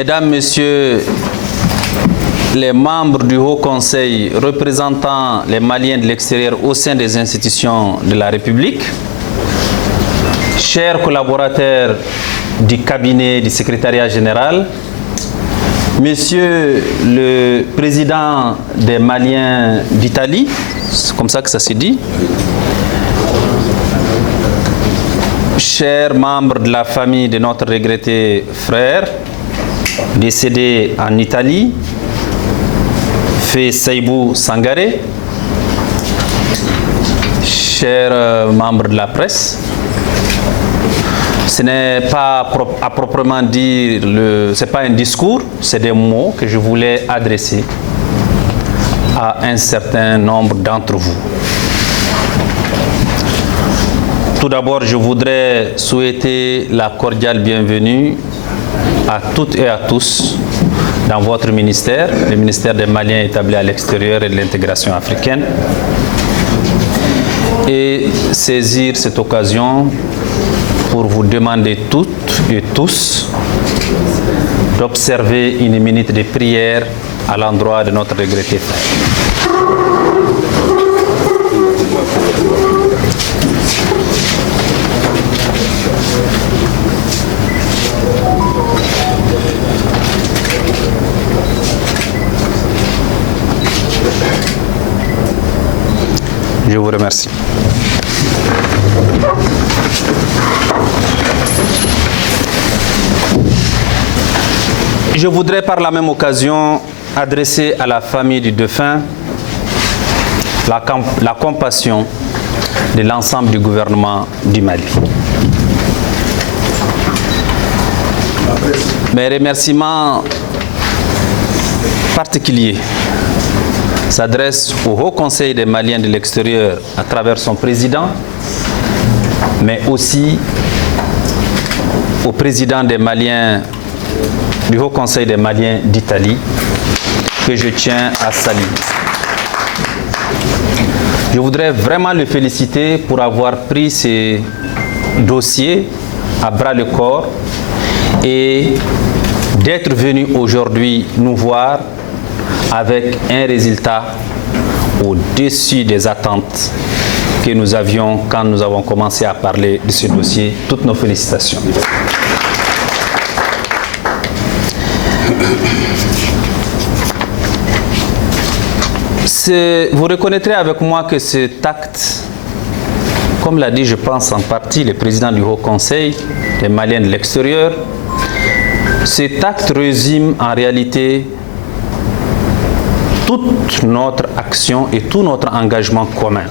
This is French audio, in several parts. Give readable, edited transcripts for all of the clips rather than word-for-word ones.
Mesdames, Messieurs les membres du Haut Conseil représentant les Maliens de l'extérieur au sein des institutions de la République, chers collaborateurs du cabinet du secrétariat général, Monsieur le Président des Maliens d'Italie, c'est comme ça que ça se dit, chers membres de la famille de notre regretté frère, décédé en Italie, Fé Seibou Sangaré, chers membres de la presse, ce n'est pas à proprement dire, ce n'est pas un discours, c'est des mots que je voulais adresser à un certain nombre d'entre vous. Tout d'abord, je voudrais souhaiter la cordiale bienvenue à toutes et à tous dans votre ministère, le ministère des Maliens établis à l'extérieur et de l'intégration africaine, et saisir cette occasion pour vous demander toutes et tous d'observer une minute de prière à l'endroit de notre regretté frère. Je vous remercie. Je voudrais par la même occasion adresser à la famille du défunt la compassion de l'ensemble du gouvernement du Mali. Mes remerciements particuliers s'adresse au Haut Conseil des Maliens de l'extérieur à travers son président, mais aussi au président des Maliens, du Haut Conseil des Maliens d'Italie, que je tiens à saluer. Je voudrais vraiment le féliciter pour avoir pris ces dossiers à bras le corps et d'être venu aujourd'hui nous voir avec un résultat au-dessus des attentes que nous avions quand nous avons commencé à parler de ce dossier. Toutes nos félicitations. Vous reconnaîtrez avec moi que cet acte, comme l'a dit, je pense en partie le président du Haut Conseil des Maliens de l'extérieur, cet acte résume en réalité toute notre action et tout notre engagement commun.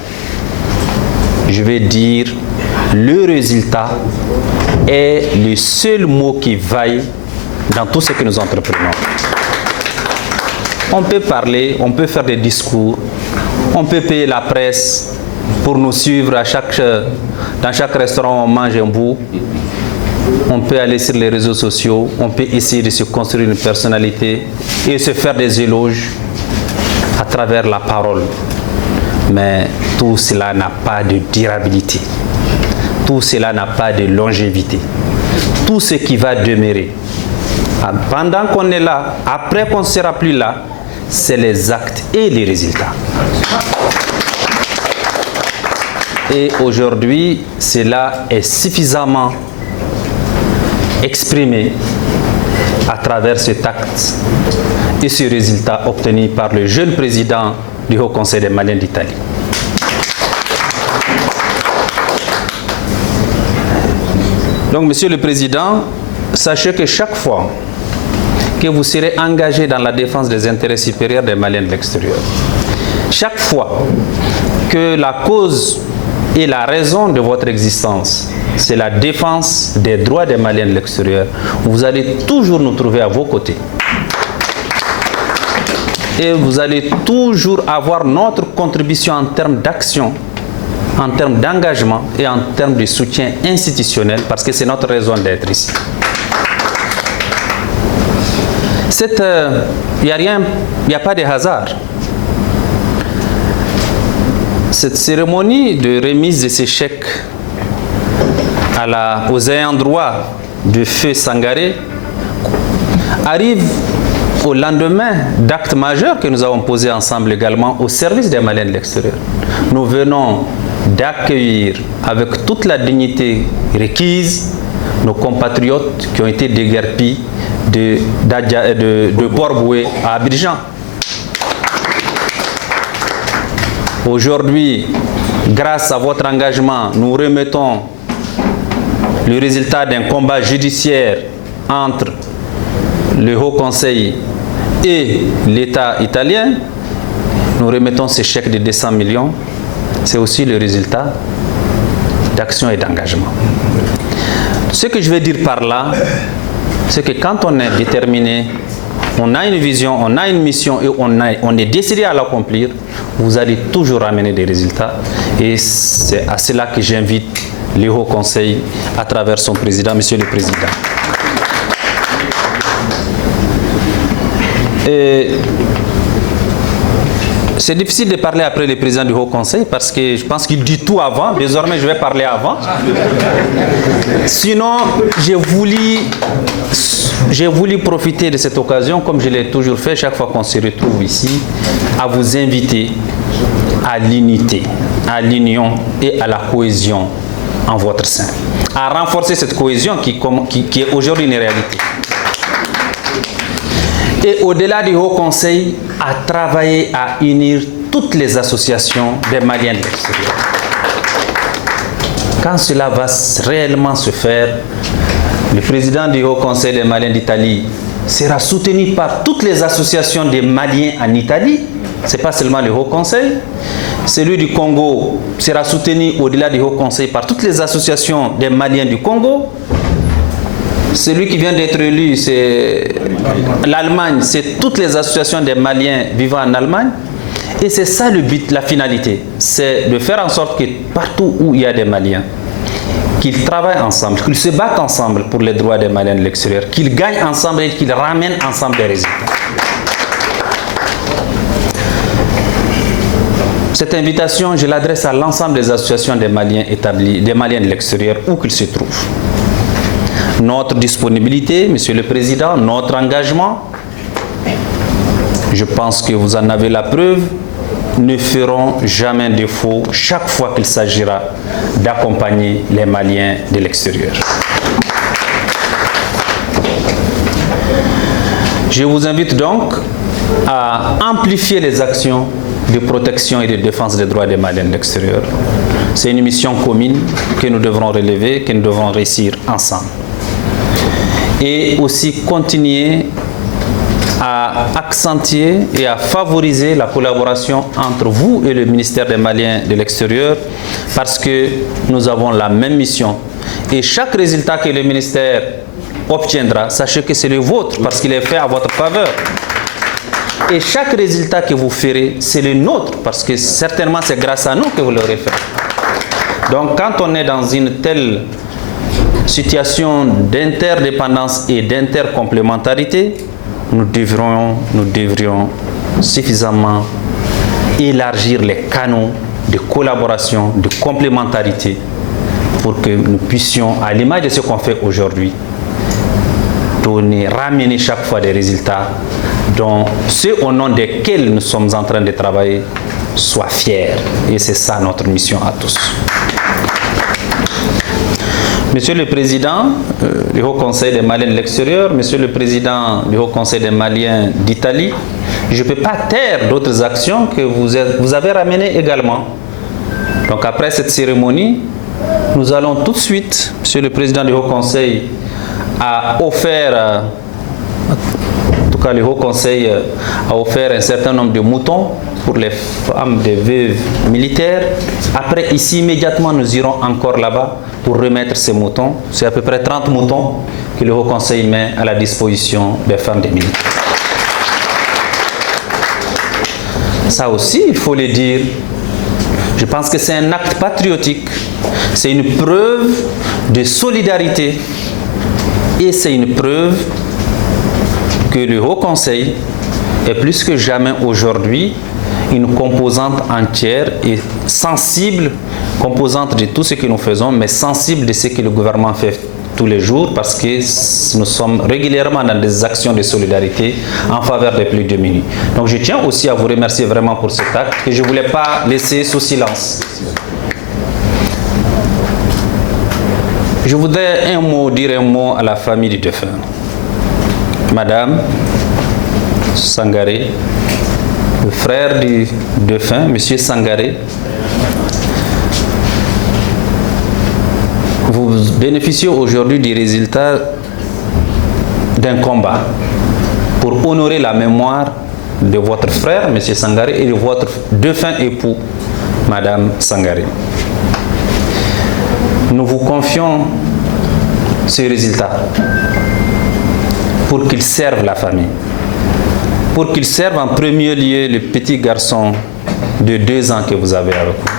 Je vais dire, le résultat est le seul mot qui vaille dans tout ce que nous entreprenons. On peut parler, on peut faire des discours, on peut payer la presse pour nous suivre dans chaque restaurant où on mange un bout. On peut aller sur les réseaux sociaux, on peut essayer de se construire une personnalité et se faire des éloges à travers la parole. Mais tout cela n'a pas de durabilité. Tout cela n'a pas de longévité. Tout ce qui va demeurer, pendant qu'on est là, après qu'on ne sera plus là, c'est les actes et les résultats. Et aujourd'hui, cela est suffisamment exprimé à travers cet acte et ce résultat obtenu par le jeune président du Haut Conseil des Maliens d'Italie. Donc, Monsieur le Président, sachez que chaque fois que vous serez engagé dans la défense des intérêts supérieurs des Maliens de l'extérieur, chaque fois que la cause et la raison de votre existence, c'est la défense des droits des Maliens de l'extérieur, vous allez toujours nous trouver à vos côtés. Et vous allez toujours avoir notre contribution en termes d'action, en termes d'engagement et en termes de soutien institutionnel, parce que c'est notre raison d'être ici. Il n'y a pas de hasard. Cette cérémonie de remise de ces chèques aux ayants droit de Feu Sangaré arrive au lendemain d'actes majeurs que nous avons posés ensemble également au service des Maliens de l'extérieur. Nous venons d'accueillir avec toute la dignité requise nos compatriotes qui ont été déguerpis de Port-Boué à Abidjan. Aujourd'hui, grâce à votre engagement, nous remettons le résultat d'un combat judiciaire entre le Haut Conseil et l'État italien. Nous remettons ces chèques de 200 millions. C'est aussi le résultat d'action et d'engagement. Ce que je veux dire par là, c'est que quand on est déterminé, on a une vision, on a une mission et on est décidé à l'accomplir, vous allez toujours amener des résultats. Et c'est à cela que j'invite le Haut Conseil à travers son président, Monsieur le Président. C'est difficile de parler après le président du Haut Conseil parce que je pense qu'il dit tout avant. Désormais, je vais parler avant. Sinon, j'ai voulu profiter de cette occasion, comme je l'ai toujours fait chaque fois qu'on se retrouve ici, à vous inviter à l'unité, à l'union et à la cohésion en votre sein. À renforcer cette cohésion qui est aujourd'hui une réalité. Et au-delà du Haut Conseil, à travailler à unir toutes les associations des Maliens de l'extérieur. Quand cela va réellement se faire, le président du Haut Conseil des Maliens d'Italie sera soutenu par toutes les associations des Maliens en Italie. Ce n'est pas seulement le Haut Conseil. Celui du Congo sera soutenu au-delà du Haut Conseil par toutes les associations des Maliens du Congo. Celui qui vient d'être élu, c'est l'Allemagne, c'est toutes les associations des Maliens vivant en Allemagne. Et c'est ça le but, la finalité, c'est de faire en sorte que partout où il y a des Maliens, qu'ils travaillent ensemble, qu'ils se battent ensemble pour les droits des Maliens de l'extérieur, qu'ils gagnent ensemble et qu'ils ramènent ensemble des résultats. Cette invitation, je l'adresse à l'ensemble des associations des Maliens établis, des Maliens de l'extérieur, où qu'ils se trouvent. Notre disponibilité, Monsieur le Président, notre engagement, je pense que vous en avez la preuve, ne feront jamais défaut chaque fois qu'il s'agira d'accompagner les Maliens de l'extérieur. Je vous invite donc à amplifier les actions de protection et de défense des droits des Maliens de l'extérieur. C'est une mission commune que nous devrons relever, que nous devrons réussir ensemble. Et aussi continuer à accentuer et à favoriser la collaboration entre vous et le ministère des Maliens de l'extérieur parce que nous avons la même mission. Et chaque résultat que le ministère obtiendra, sachez que c'est le vôtre parce qu'il est fait à votre faveur. Et chaque résultat que vous ferez, c'est le nôtre parce que certainement c'est grâce à nous que vous l'aurez fait. Donc quand on est dans une telle situation d'interdépendance et d'intercomplémentarité, nous devrions suffisamment élargir les canaux de collaboration, de complémentarité pour que nous puissions, à l'image de ce qu'on fait aujourd'hui, ramener chaque fois des résultats dont ceux au nom desquels nous sommes en train de travailler soient fiers. Et c'est ça notre mission à tous. Monsieur le Président du Haut Conseil des Maliens de l'extérieur, Monsieur le Président du Haut Conseil des Maliens d'Italie, je ne peux pas taire d'autres actions que vous avez ramenées également. Donc après cette cérémonie, nous allons tout de suite, Monsieur le Président du Haut Conseil a offert, en tout cas le Haut Conseil a offert un certain nombre de moutons pour les femmes des veuves militaires. Après, ici, immédiatement, nous irons encore là-bas pour remettre ces moutons. C'est à peu près 30 moutons que le Haut Conseil met à la disposition des femmes des militaires. Ça aussi, il faut le dire, je pense que c'est un acte patriotique, c'est une preuve de solidarité et c'est une preuve que le Haut Conseil est plus que jamais aujourd'hui une composante entière et sensible, composante de tout ce que nous faisons, mais sensible de ce que le gouvernement fait tous les jours parce que nous sommes régulièrement dans des actions de solidarité en faveur des plus démunis. Donc je tiens aussi à vous remercier vraiment pour cet acte que je ne voulais pas laisser sous silence. Je voudrais dire un mot à la famille du défunt. Madame Sangaré, le frère du défunt, Monsieur Sangaré, vous bénéficiez aujourd'hui du résultat d'un combat pour honorer la mémoire de votre frère, M. Sangaré, et de votre défunt époux, Madame Sangaré. Nous vous confions ce résultat pour qu'il serve la famille, pour qu'il serve en premier lieu le petit garçon de 2 ans que vous avez avec vous.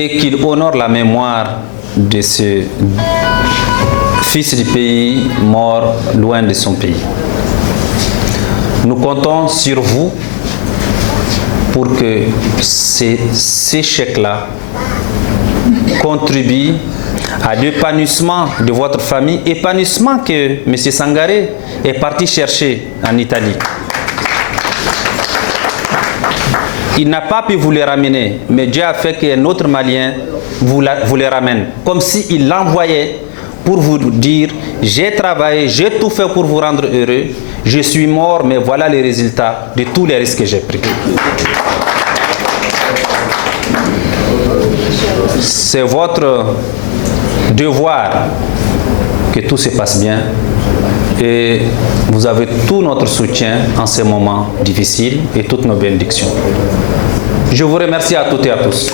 Et qu'il honore la mémoire de ce fils du pays mort loin de son pays. Nous comptons sur vous pour que ces chèques-là contribuent à l'épanouissement de votre famille, épanouissement que M. Sangaré est parti chercher en Italie. Il n'a pas pu vous les ramener, mais Dieu a fait qu'un autre Malien vous les ramène. Comme s'il l'envoyait pour vous dire, j'ai travaillé, j'ai tout fait pour vous rendre heureux, je suis mort, mais voilà les résultats de tous les risques que j'ai pris. C'est votre devoir que tout se passe bien et vous avez tout notre soutien en ces moments difficiles et toutes nos bénédictions. Je vous remercie à toutes et à tous.